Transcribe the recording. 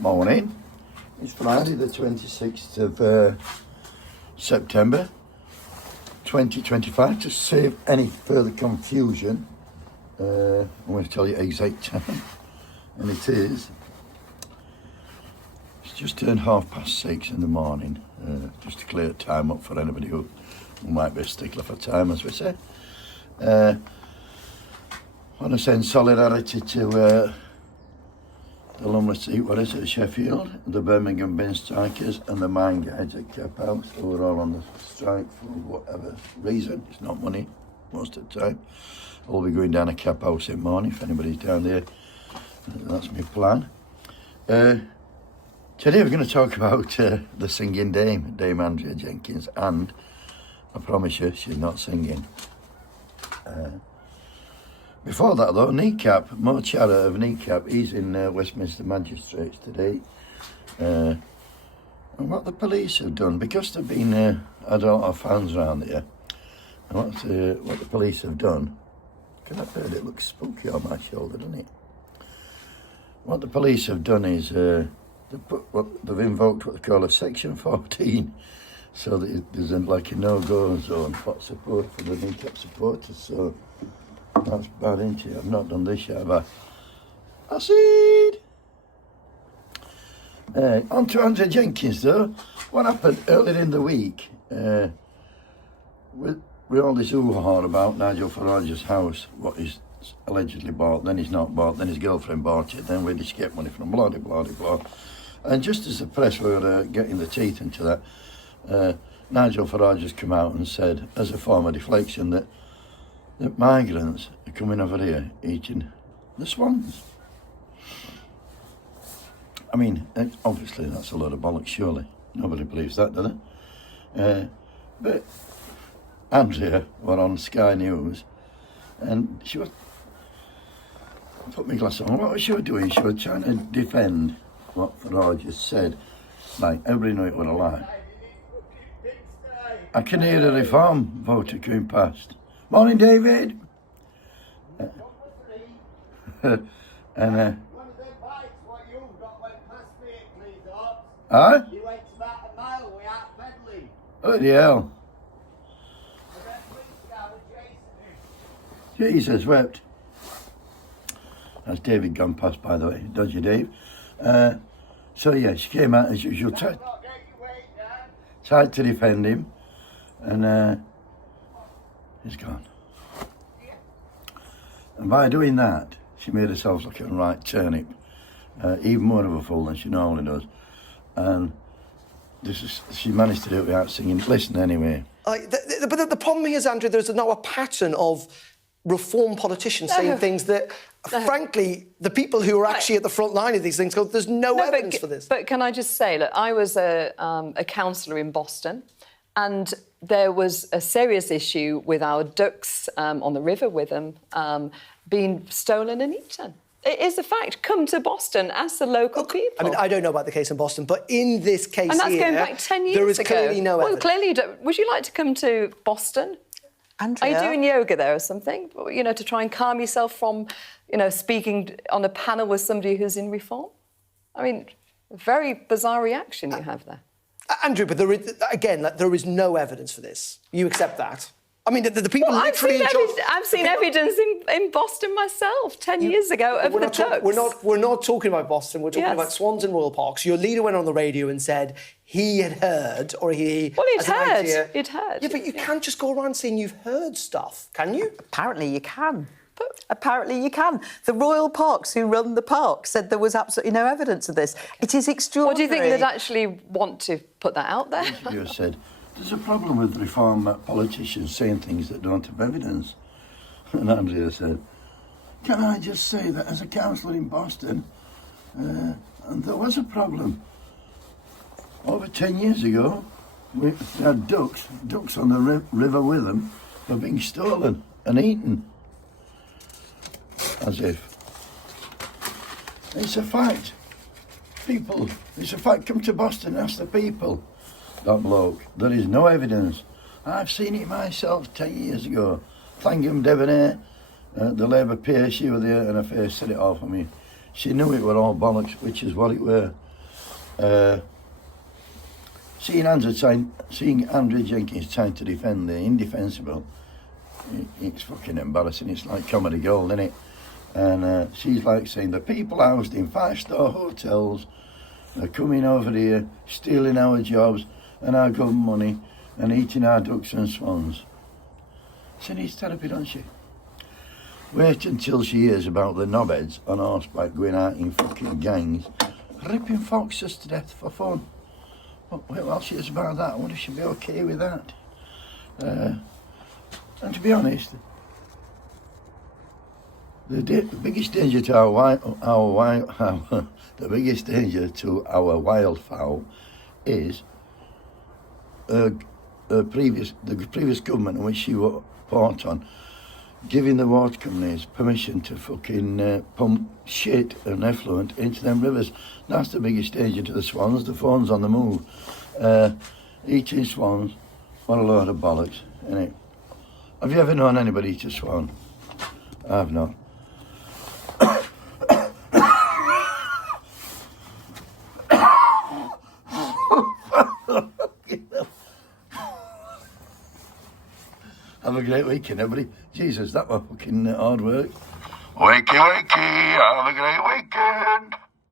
Morning. It's Friday the 26th of September 2025. To save any further confusion, I'm going to tell you exact time, and it's just turned 6:30 in the morning, just to clear time up for anybody who might be a stickler for time, as we say. I want to send solidarity to the lumber seat, what is it, Sheffield, the Birmingham bin strikers and the mine guys at Cap House, who are all on the strike for whatever reason. It's not money most of the time. I'll be going down to Cap House in the morning if anybody's down there. That's my plan. Today we're going to talk about the singing Dame Andrea Jenkyns, and I promise you she's not singing. Before that though, Kneecap, Mo Chara of Kneecap, he's in Westminster Magistrates today. And what the police have done, because they've been, I had a lot of fans around here, and what the police have done, I've heard it looks spooky on my shoulder, doesn't it? What the police have done is, they've invoked what they call a Section 14, so that there's like a no-go zone for support for the Kneecap supporters, so that's bad, isn't it? I've not done this yet, have I? Acid! On to Andrea Jenkyns, though. What happened earlier in the week, with all this hoo-ha about Nigel Farage's house, what he's allegedly bought, then he's not bought, then his girlfriend bought it, then where did he get money from, blah, blah, blah, blah. And just as the press were getting the teeth into that, Nigel Farage has come out and said, as a form of deflection, that migrants are coming over here eating the swans. I mean, obviously that's a load of bollocks, surely. Nobody believes that, does it? But Andrea were on Sky News, and she was, I put my glass on, what was she doing? She was trying to defend what Farage has said, like everybody knew it was a lie. I can hear a reform voter coming past. Morning, David. And One of them bikes what you got went past me, please, up. Huh? You went about a mile without pedaling. Bloody hell. And then police car was chasing me. Jesus wept. That's David gone past, by the way. Does you, Dave? So yeah, she came out as usual, tried to defend him, and he's gone. And by doing that, she made herself look a right turnip, even more of a fool than she normally does. And she managed to do it without singing. Listen anyway. But the problem here is, Andrew, there's now a pattern of reform politicians saying things that, frankly, the people who are actually at the front line of these things go, there's no evidence for this. But can I just say, look, I was a councillor in Boston, and there was a serious issue with our ducks on the river with them being stolen and eaten. It is a fact. Come to Boston, ask the local people. I mean, I don't know about the case in Boston, but in this case and that's going back 10 years ago. there is clearly no evidence. Well, clearly, would you like to come to Boston? Andrea? Are you doing yoga there or something? You know, to try and calm yourself from, speaking on a panel with somebody who's in reform? I mean, very bizarre reaction you have there. Andrew, but there is no evidence for this. You accept that? I mean, the people literally... I've seen evidence in Boston myself 10 years ago of the ducks. We're not talking about Boston. We're talking about swans and royal parks. Your leader went on the radio and said he had heard, or he... Well, he'd heard. Yeah, but you can't just go around saying you've heard stuff, can you? Apparently you can. Apparently you can. The royal parks who run the park said there was absolutely no evidence of this. It is extraordinary. What do you think they'd actually want to put that out there? You said, there's a problem with reform politicians saying things that don't have evidence. And Andrea said, can I just say that as a councillor in Boston, and there was a problem. Over 10 years ago, we had ducks on the river with them, were being stolen and eaten. As if. It's a fact. People, it's a fact. Come to Boston and ask the people. That bloke. There is no evidence. I've seen it myself 10 years ago. Thangham Debonair, the Labour peer, she was there and her face said it all for me. She knew it were all bollocks, which is what it were. Seeing Andrea Jenkyns trying to defend the indefensible, it's fucking embarrassing. It's like comedy gold, isn't it? And she's like saying the people housed in 5-star hotels are coming over here, stealing our jobs and our government money and eating our ducks and swans. She needs therapy, don't she? Wait until she hears about the knobheads on horseback going out in fucking gangs, ripping foxes to death for fun. Wait while she hears about that, I wonder if she'll be okay with that. And to be honest, the biggest danger to the biggest danger to our wildfowl is the previous government in which she fought on, giving the water companies permission to fucking pump shit and effluent into them rivers. That's the biggest danger to the swans. The fawns on the move, eating swans. What a load of bollocks, innit? Have you ever known anybody eat a swan? I've not. Have a great weekend, everybody. Jesus, that was fucking hard work. Wakey, wakey, have a great weekend.